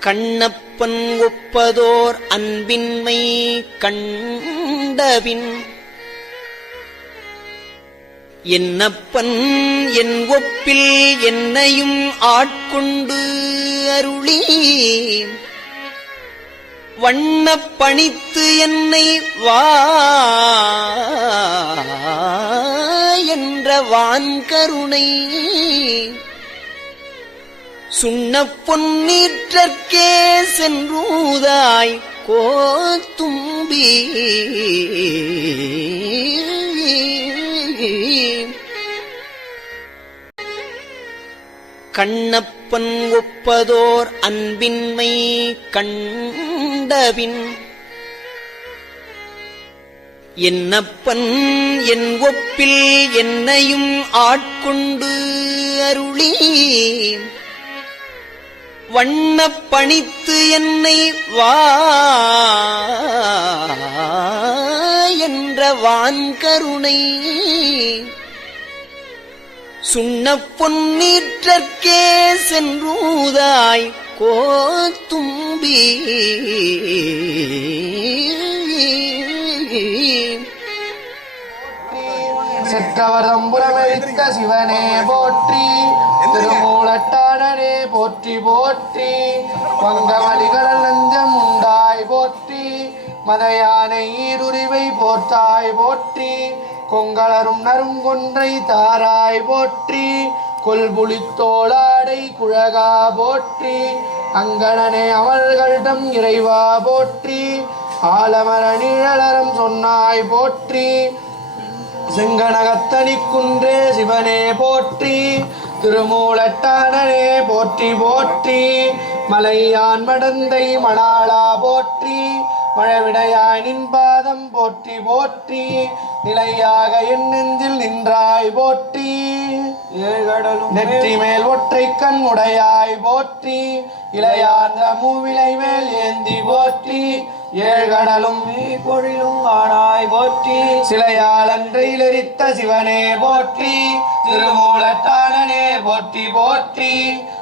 கண்ணப்பன் ஒப்பதோர் அன்பின்மை கண்டபின். என்னப்பன் என் ஒப்பில் என்னையும் ஆட்கொண்டு அருளி வண்ணப் பணித்து என்னை வா என்ற வான்கருணை சுண்ண பொன்னீற்றற்கே சென்றூதாய் கோத்தும்பி. கண்ணப்பன் ஒப்பதோர் அன்பின்மை கண்டபின். என்னப்பன் என் ஒப்பில் என்னையும் ஆட்கொண்டு அருளி வண்ணப் பணித்து என்னை வா என்ற வான்கருணை சுண்ணப் பொன்னீற்றற்கே சென்றூதாய் கோத்தும்பி. சிற்றவரம்புரமெரித்த சிவனே போற்றி திருமூலட்டாடனே போற்றி போற்றி வங்கமலிகடல் நஞ்சம் உண்டாய் போற்றி மதையானை ஈருரிவை போற்றாய் போற்றி கொங்களரும் நறுங்கொன்றை தாராய் போற்றி கொல்புலித்தோளாடை குழகா போற்றி அங்கணனே அமல்களிடம் இறைவா போற்றி ஆலமர நிழலரம் சொன்னாய் போற்றி செங்கனகத்தனி குன்றே சிவனே போற்றி திருமூலட்டானனே போற்றி போற்றி. மலையான் மடந்தை மணாளா போற்றி மழவிடையாய் நின் பாதம் போற்றி போற்றி. நிலையாக என் நெஞ்சில் நின்றாய் போற்றி. நெற்றி மேல் ஒற்றை கண் உடையாய் போற்றி. இளையாந்த மூவிலை மேல் ஏந்தி போற்றி. ஏழ்கடலும் நீ பொழிலும் ஆனாய் போற்றி. சிலையால் அன்றையிலரித்த சிவனே போற்றி. திருமூலத்தானனே போற்றி போற்றி.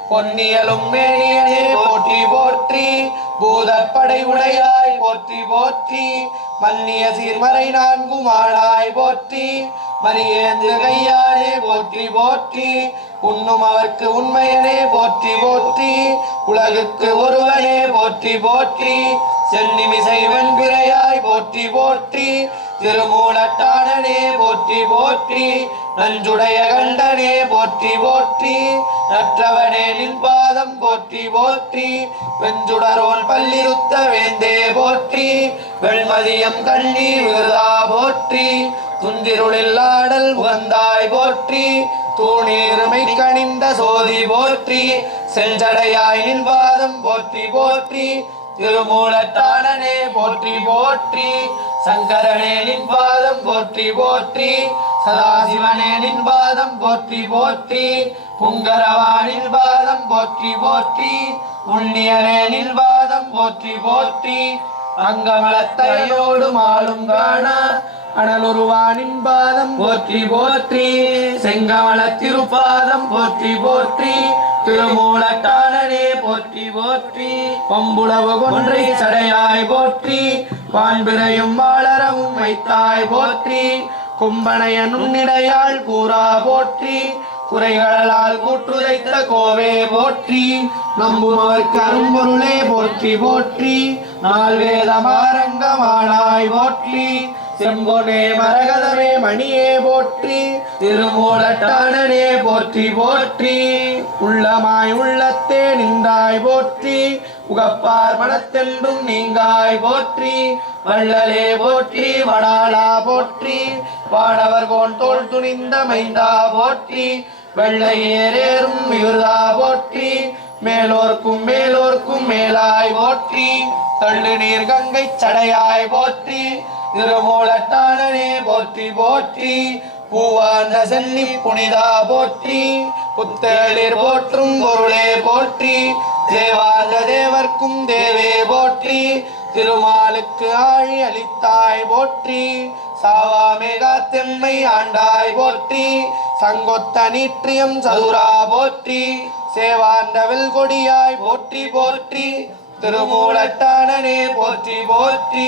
பொன்னியலும் மேனியனே போற்றி போற்றி. பூதப்படை உடையாய் போற்றி போற்றி. மன்னிய சீர்மறை நான்கும் ஆளாய் போற்றி. மரியேந்து கையாளே போற்றி போற்றி. உண்ணும் அவர்க்கு உண்மையனே போற்றி போற்றி. உலகுக்கு ஒருவனே போற்றி போற்றி. சென்னிமிசை வெண்பிறையாய் போற்றி போற்றி. திருமூலட்டானனே போற்றி போற்றி. நஞ்சுடைய கண்டனே போற்றி போற்றி. நற்றவனே நின்பாதம் போற்றி போற்றி. வெஞ்சுடரோல் பள்ளிருத்த வேந்தே போற்றி. வெண்மதியம் கண்ணி விருதா போற்றி. துந்திருளில்லாடல் உகந்தாய் போற்றி. தூணீருமை கணிந்த சோதி போற்றி. செஞ்சடையாய் நின்பாதம் போற்றி போற்றி. திருமூலத்தானனே போற்றி போற்றி. சங்கரனே நின் பாதம் போற்றி போற்றி. சதாசிவனே நின் பாதம் போற்றி போற்றி. புங்கரவானின் பாதம் போற்றி போற்றி. புண்ணியனே நின் பாதம் போற்றி போற்றி. அங்கமலத்தையோடு மாலும் காண அனலுருவானின் பாதம் போற்றி போற்றி. செங்கமல திருப்பாதம் போற்றி போற்றி. திருமூலட்டானனே போற்றி போற்றி. பம்புளவு கொன்றை சடையாய் போற்றி. பான்பிரையும் வாளரவும் வைத்தாய் போற்றி. கும்பனைய நுண்ணிடையாள் கூறா போற்றி. குறைகளால் கூற்றுதைத்த கோவே போற்றி. நம்புமவர் கரும்பொருளே போற்றி போற்றி. நால்வேத மாரங்கமானாய் போற்றி. செம்பொனே மரகதமே மணியே போற்றி. திருமூலட்டானனே போற்றி போற்றி. உள்ளமாய் உள்ளத்தே நின்றாய் போற்றி. உகப்பார் மனத்தென்றும் நீங்காய் போற்றி. வள்ளலே போற்றி வடாலா போற்றி. வானவர் கோன் தோல் துணிந்த மைந்தா போற்றி. வெள்ளையேறேறும் விருதா போற்றி. மேலோர்க்கும் மேலோர்க்கும் மேலாய் போற்றி. தள்ளு நீர் கங்கை சடையாய் போற்றி. திருமூலட்டானனே போற்றி போற்றி. பூவான சென்னி புனிதா போற்றி. புத்தளிர் போற்றும் பொருளே போற்றி. தேவாந்த தேவர்க்கும் தேவே போற்றி. திருமாலுக்கு ஆழி அளித்தாய் போற்றி. சாவாமே காத்தெம்மை ஆண்டாய் போற்றி. சங்கொத்த நீற்றியம் சதுரா போற்றி. சேவாண்டவில் கொடியாய் போற்றி போற்றி. திருமூலட்டானனே போற்றி போற்றி.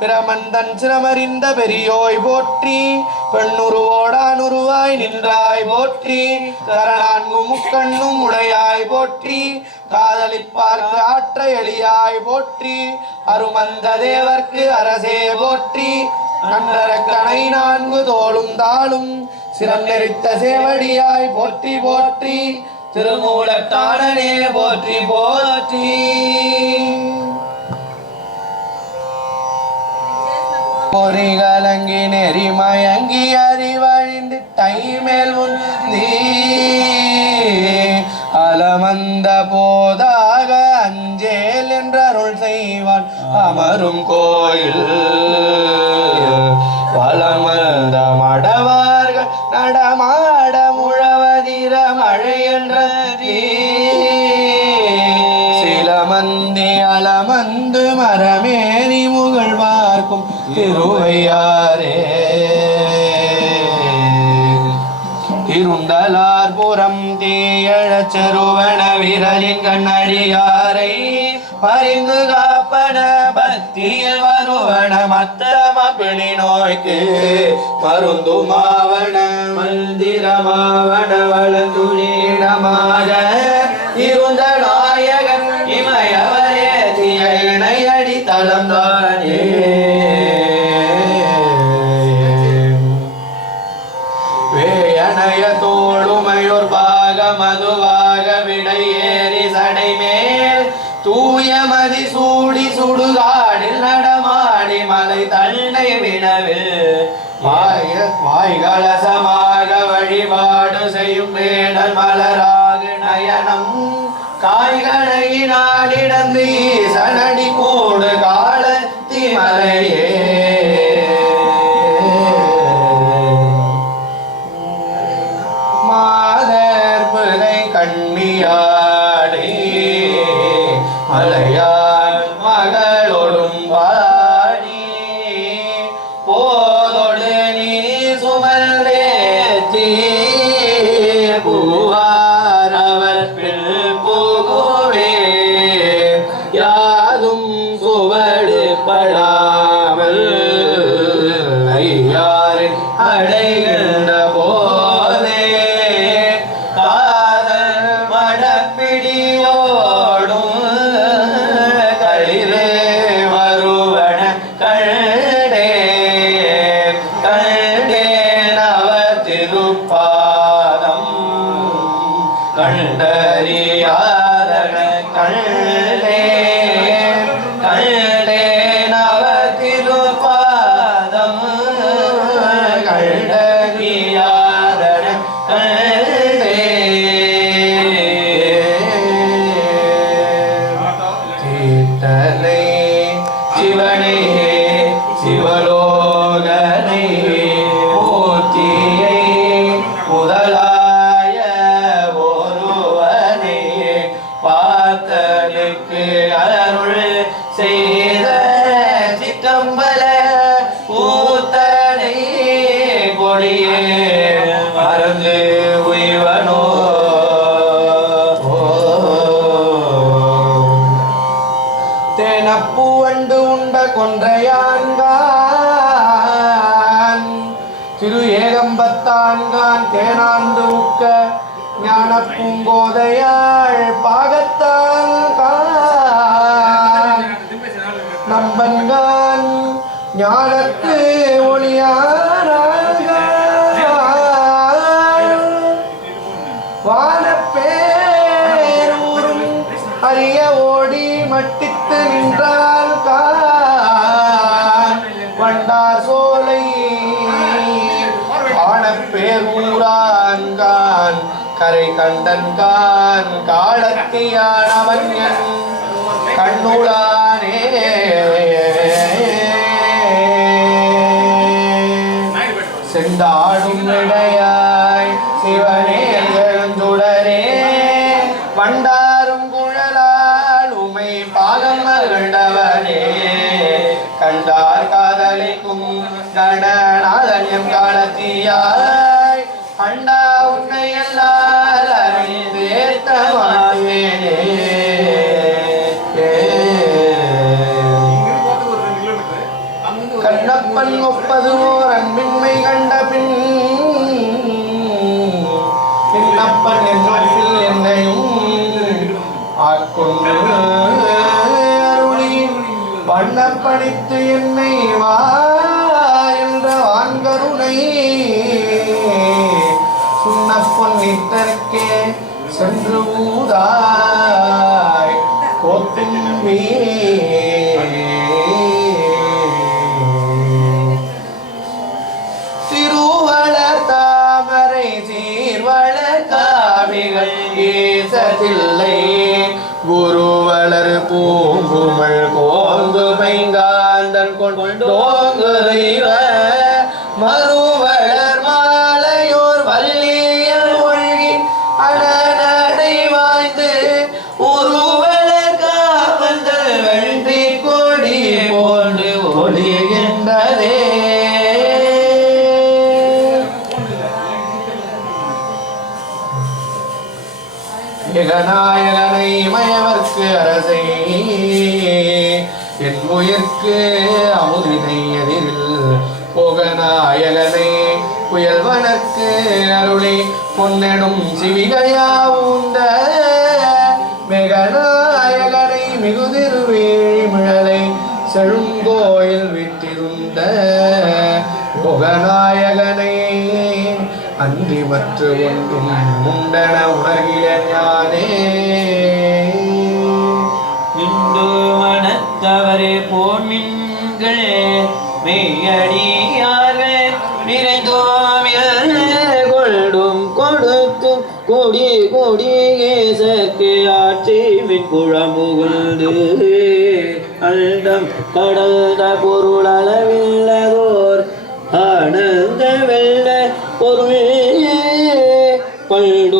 பிரமந்தன் சிரமறிந்த பெரியோய் போற்றி. பெண்ணுருவோடான் உருவாய் நின்றாய் போற்றி. கரணான்கு முக்கண்ணும் உடையாய் போற்றி. காதலிப்பார்க்கு ஆற்ற எளியாய் போற்றி. அருமந்த தேவர்க்கு அரசே போற்றி. அன்றர கணை நான்கு தோளும் தாளும் சிறந்தெரித்த சேவடியாய் போற்றி போற்றி. திருமூலத்தானனே போற்றி போற்றி. பொறிகலங்கி நெறி மயங்கி அறிவழிந்து டைமேல் முந்தி அலமந்த போதாக அஞ்சேல் என்ற அருள் செய்வான் அமரும் கோயில். வளமந்த மடவார்கள் நட காக்கும் திருவையாரே இருந்தலார் புறம் தீயழச் செருவன விரலின் கண்ணடியாரை பரிந்து காப்பன பக்தியில் வருவன மத்தம பிணி நோய்க்கு மருந்து மாவன மந்திரமாவன வளந்துழீடமாக பாக மதுவாக விடையேறி சடைமேல் தூய மதி சூடி சுடுகாடில் நடமாடி மலை தன்னை வினவில் வாய வாய்கலசமாக வழிபாடு செய்யும் வேடல் மலராக நயனம். காய்களையினாலிடந்து ஈசனடி போ மாதர்புதை radio சிவனே ஏகம்பத்தான்கான் தேனாண்டு உக்க ஞான பூங்கோதையாள் பாகத்தான் கான் நம்பன்கான் ஞானத்து வானப்பேரூரான்கான் கரை கண்டன்கான் காலத்தியானவன் என் கண்ணுளானே செந்தாடும் இடையாய் சிவனே எழுந்துடரே. வண்டாரும் குழலால் உமை பாகம் மகிழ்ந்தவனே. கண்டார் காதலிக்கும் கணநாதன்யம் காலத்தியாய் அண்டா கண்ணப்பன் முப்பது கோத்தும்பி ஏகநாயகனை மயவர்க்கு அரசை. என் உயிர்க்கு அமுதினை எதிரில் போகநாயகனை புயல்வனக்கு அருளி. பொன்னெடும் சிவிகையா உந்த மெகநாயகனை மிகுதிருவேழிமிழலை செழுங்கோயில் விட்டிருந்த போகநாயகனை. அன்றி மற்ற ஒன்றும் உண்டன உணர்கில ஞானே. இந்து மனத்தவரே போன்மின்கள் மெய்யடியார்கள் நிறைந்தோமில் கொள்ளும் கொடுத்து கொடி கொடி கேசக்கு ஆட்சி மின் குழம்புகுந்து அண்டம் கடந்த பொருளா பொருள்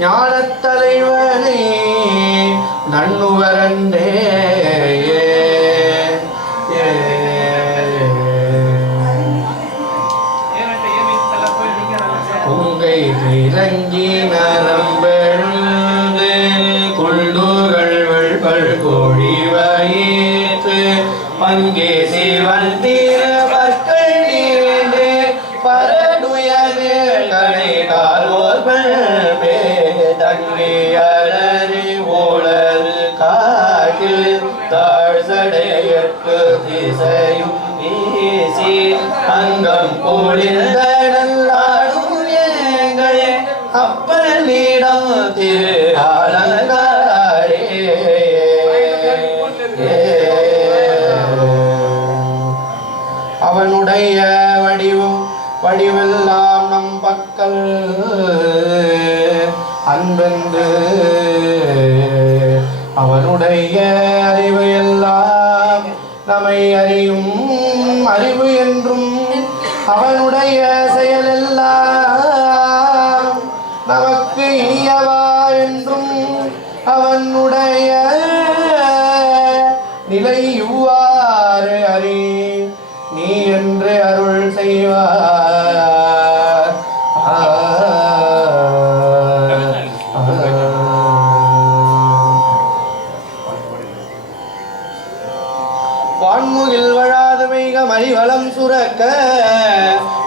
ஞானத்தலைவனே நன்னுவரன்றே தாழ்சடையற்கு திசையும் வீசி அங்கம் பொழிந்த நல்லாடும் எங்களே அப்பனிடம் திரு ஆலங்காரே நம்மை அறியும் அறிவு என்றும் அவனுடைய செயலெல்லாம்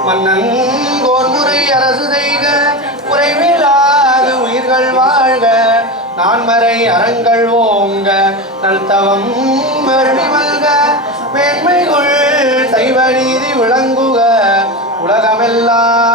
மன்னன் முறை அரசு செய்க குறைவில்லாது உயிர்கள் வாழ்க நான்மறை அறங்கள் ஓங்க நல்தவம் மருணி மல்க மேன்மைகள் சைவ நீதி விளங்குக உலகமெல்லாம்